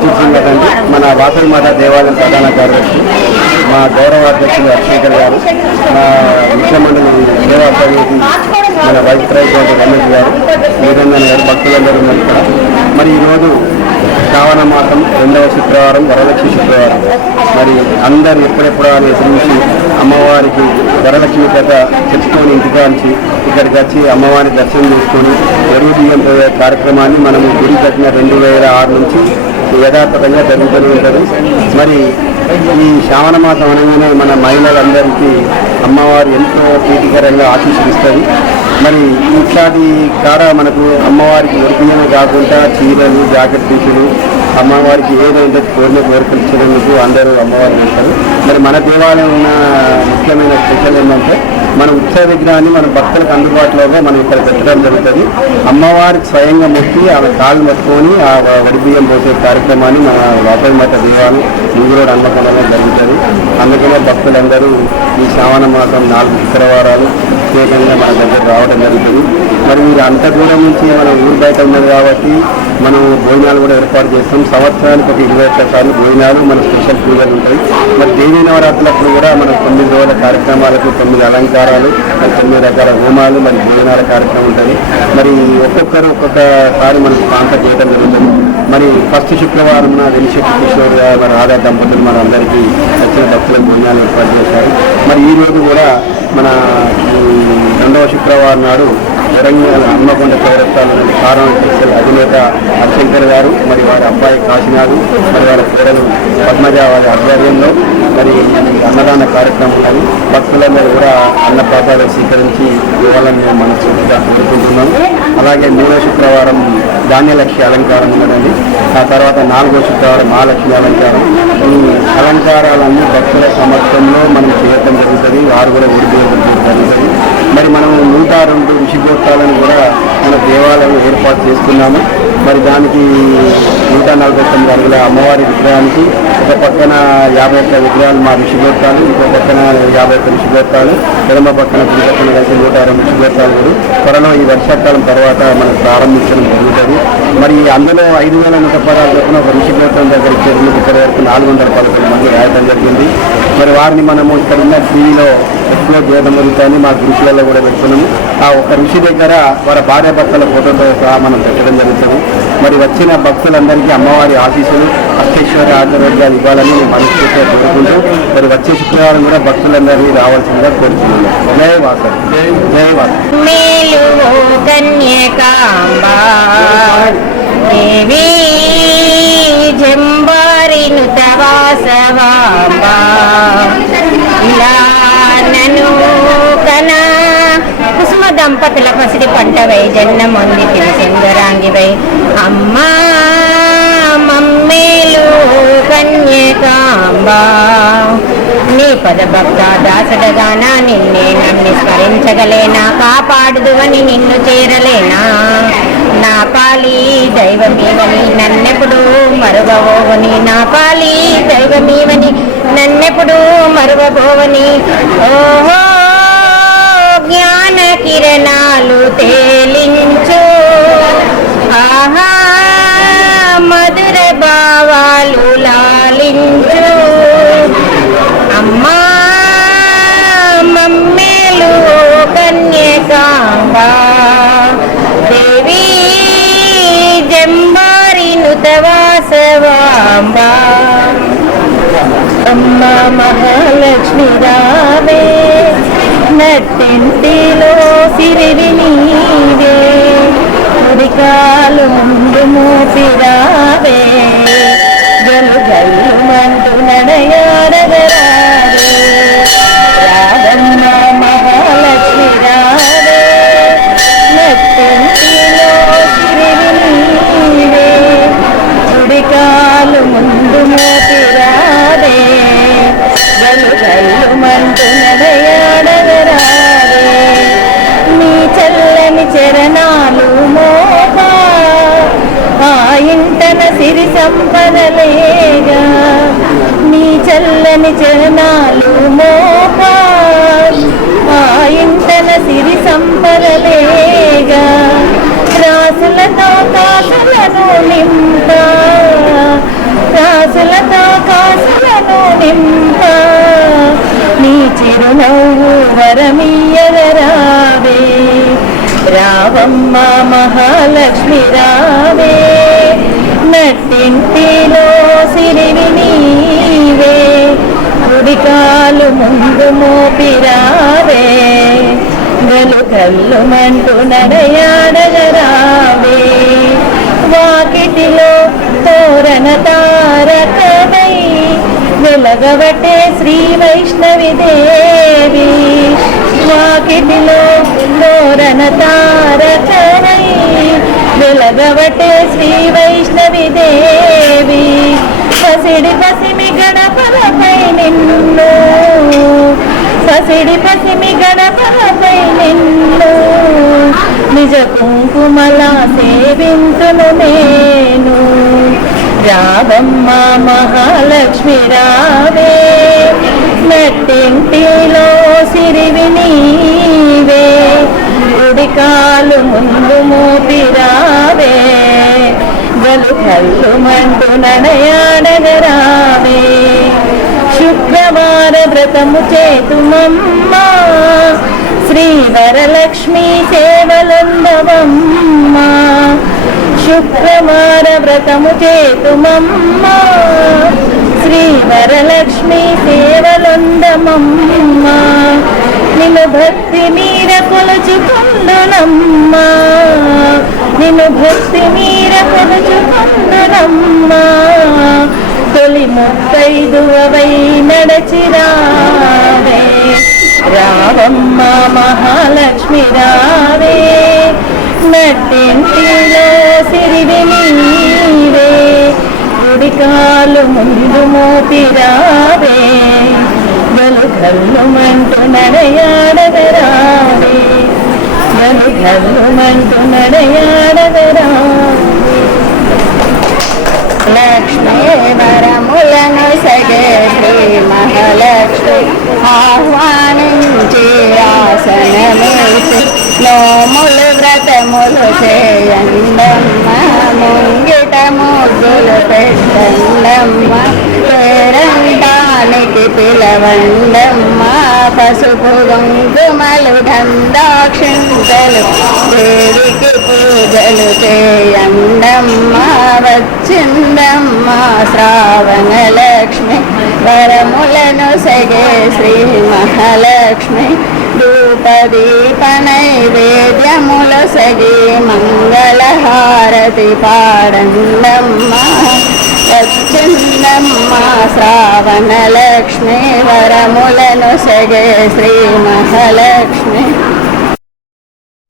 మంచి మన వాసవి మాత దేవాలయం ప్రధాన కార్యదర్శి మా గౌరవ అధ్యక్షులు అక్షేకర్ గారు మా ముఖ్యమంత్రి సేవా సమితి మన వైస్ ప్రెసిడెంట్ రమేష్ గారు వీరందన్ గారు భక్తులందరూ ఉన్నారు ఇక్కడ. మరి ఈరోజు శ్రావణ మాసం రెండవ శుక్రవారం వరలక్ష్మి శుక్రవారం. మరి అందరు ఎప్పుడెప్పుడు అని ఎదురించి అమ్మవారికి వరలక్ష్మి కథ చెప్పుకొని ఇంటికాంచి ఇక్కడికి వచ్చి అమ్మవారిని దర్శనం చేసుకొని ఎరువు బియ్యం పోయే కార్యక్రమాన్ని మనము గుడి కట్టిన రెండు వేల ఆరు నుంచి యథాతథంగా జరుగుతూనే ఉంటుంది. మరి ఈ శ్రావణ మాసం అనగానే మన మహిళలందరికీ అమ్మవారు ఎంతో ప్రీతికరంగా ఆశీస్సులిస్తుంది. మరి ఇట్లాంటి కాడ మనకు అమ్మవారికి ఒరిపియమే కాకుండా చీరలు జాకెట్ పీసులు అమ్మవారికి ఏదైతే కోరిన కోరికలు ఇచ్చినందుకు అందరూ అమ్మవారు చేస్తారు మరి మన దేవాలయం ఉన్న ముఖ్యమైన స్పెషల్ ఏంటంటే మన ఉత్సవ విగ్రహాన్ని మన భక్తులకు అందుబాటులోగా మనం ఇక్కడ పెట్టడం జరుగుతుంది. అమ్మవారికి స్వయంగా మొక్కి ఆమె కాళ్ళు మొక్కుకొని ఆ వడిబియ్యం పోసే కార్యక్రమాన్ని మన వాపరి మాత దేవాలయం ముంగురోడు అన్నకొండలో జరుగుతుంది. అందుకనే భక్తులందరూ ఈ శ్రావణ మాసం నాలుగు శుక్రవారాలు ప్రత్యేకంగా మన దగ్గర రావడం జరుగుతుంది. మరి మీరు అంత దూరం నుంచి మన ఊరు బయట ఉన్నది కాబట్టి మనం భోజనాలు కూడా ఏర్పాటు చేస్తాం. సంవత్సరానికి ఒక ఇరవై ఒక్క సార్లు భోజనాలు మన స్పెషల్ పూజలు ఉంటాయి. మరి దేవీ నవరాత్రులప్పుడు కూడా మన తొమ్మిది రోజుల కార్యక్రమాలకు తొమ్మిది అలంకారాలు తొమ్మిది రకాల హోమాలు మరి భోజనాల కార్యక్రమం ఉంటుంది. మరి ఒక్కొక్కరు ఒక్కొక్కసారి మనకు కాంటాక్ట్ చేయడం జరుగుతుంది. మరి ఫస్ట్ శుక్రవారం వెలిశెట్టి కిషోర్ గారు మరి ఆదాయ దంపతులు మన అందరికీ భక్తులకు భోజనాలు ఏర్పాటు చేశారు. మరి ఈ రోజు కూడా మన రెండవ శుక్రవారం నాడు వరంగల్ హన్మకొండ నుండి కారణం చేసే అధినేత హరిశంకర్ గారు మరి వారి అబ్బాయి కాశీనాథ్ మరి వారి పేరలు పద్మజ వారి ఆధ్వర్యంలో మరి అన్నదాన కార్యక్రమం భక్తులందరూ కూడా అన్నప్రసాద స్వీకరించి ఇవ్వాలని మేము మనస్ఫూర్తిగా కోరుకుంటున్నాం అలాగే మూడో శుక్రవారం ధాన్యలక్ష్మి అలంకారం ఉన్నదండి. ఆ తర్వాత నాలుగో శుక్రవారం మహాలక్ష్మి అలంకారం. ఈ అలంకారాలన్నీ భక్తుల సమక్షంలో మనం చేయటం జరుగుతుంది. వారు కూడా ఊరిపోయడం జరుగుతుంది మరి మనం నూట రెండు ఋషిగోత్రాలను కూడా మన దేవాలయం ఏర్పాటు చేస్తున్నాము. మరి దానికి నూట నలభై తొమ్మిది అడుగుల అమ్మవారి విగ్రహానికి ఒక పక్కన యాభై ఒక్క విగ్రహాలు మా ఋషిగోత్రాలు ఇంకో పక్కన యాభై ఒక్క ఋషిగోత్రాలు ఎడమ పక్కన కుడి పక్కన కలిసి నూట రెండు ఋషిగోత్రాలు కూడా. త్వరలో ఈ వర్షాకాలం తర్వాత మనం ప్రారంభించడం జరుగుతుంది. మరి అందులో ఐదు వేల నూట పదాలు చొప్పున ఒక ఋషిగోత్రం దగ్గరికి చేరిన ఇప్పటి వరకు నాలుగు వందల పదకొండు మంది మరి వారిని మనము ఇక్కడ ఉన్న టీవీలో ఎక్కువ చేయడం జరుగుతుంది మా ఋషులలో కూడా పెడుతున్నాము ఆ ఒక ఋషి దగ్గర వారి భార్య భర్తల ఫోటోతో సహా మనం పెట్టడం జరుగుతుంది. మరి వచ్చిన భక్తులందరికీ అమ్మవారి ఆశీస్సులు అష్టేశ్వరి ఆశీర్వాదాలు ఇవ్వాలని నేను మనస్ఫూర్తిగా కోరుకుంటూ మరి వచ్చే శుక్రవారం కూడా భక్తులందరినీ రావాల్సిందిగా కోరుతున్నాను జయ వాసవి. జయ వాసవి. మేలు కన్యకాంబా జంబారిను తవాసవాంబా నను కనా. కుసుమ దంపతుల పసిడి పంటవై జన్మొంది తెలిసిందరాంగివై అమ్మా మమ్మేలు కన్యకాంబా. నీ పద భక్త దాసడగానా నిన్నే నన్ను స్మరించగలేనా కాపాడుదువని నిన్ను చేరలేనా. నా పాలి దైవమీవని నన్నెప్పుడు మరుగవోవని నా పాలి దైవమీవని నన్నెప్పుడు మరువబోవని? ఓహో జ్ఞాన కిరణాలు తేలించు. ఆహా మధుర భావాలు లాలించు. అమ్మా మమ్మేలు కన్యకాంబా. దేవి జంబారి నుతవాసవాంబా. అమ్మ మహాలక్ష్మి రావే. నట్టింటిలో సిరివి నీవే. ఉడికాలు ముందు మోపిరావే చల్లని చరణాలు మోపా ఆ ఇంటన సిరి సంపదలేగా రాసులతో కాసులను నింపా కరుణింప నీ చిరునవ్వు వరమీయరావే రావమ్మ మహాలక్ష్మి రావే. నట్టింటిలో సిరివి నీవే. కుడికాలు ముందు మోపిరావే. గలు కళ్ళు మంటూ నడయాడగరావే. వాకిటిలో తోరణ తారకమై వెలగవటే శ్రీ వైష్ణవి దేవి. వాకిటిలో తోరణ తారకమై వెలగవటే శ్రీ వైష్ణవి దేవి. పసిడి పసిడి నిన్ను పసిడి పసిమి గణపరపై నిన్ను నిజ కుంకుమలా సేవింతును నేను. రావమ్మ మహాలక్ష్మి రావే నట్టింటిలో సిరివి నీవే ఉడికాలు ముందు మోపిరావే గలు కళ్ళు మంటు నడయాడగరావే శుక్రవార వ్రతము చేతుమమ్మ శ్రీ వరలక్ష్మీ సేవలందవమ్మ. శుక్రవార వ్రతము చేతుమమ్మ శ్రీ వరలక్ష్మీ సేవలందమమ్మ. నిన్ను భక్తి మీర కొలుచుకుందునమ్మా. నిన్ను భక్తి మీర కొలుచుకుందునమ్మా. తొలి ముత్తైదువై నడచిరావే రావమ్మ మహాలక్ష్మి రావే నట్టింటిలో సిరివి నీవే గుడికాలు ముందు మోపిరావే గలు కళ్ళు మంటు నడయాడగరావే గలు కళ్ళు మంటు నడయాడగరావే లక్ష్మీ ఆహ్వానించే ఆసనమేసి నోములు వ్రతములు చేయండమ్మ ముంగిట ముగ్గులు పెట్టండమ్మ. పేరంటానికి పిలవండమ్మ పసుపు కుంకుమలు దందాక్షింతలు దేవికి పూజలు చేయండమ్మ. వచ్చిందమ్మ శ్రావణ లక్ష్మి వరములను సగే శ్రీ మహాలక్ష్మి ధూపదీప నైవేద్యములు సగి మంగళహారతి పాడందమ్మ వచ్చిందమ్మ శ్రావణలక్ష్మి వరములను సగే శ్రీ మహాలక్ష్మి.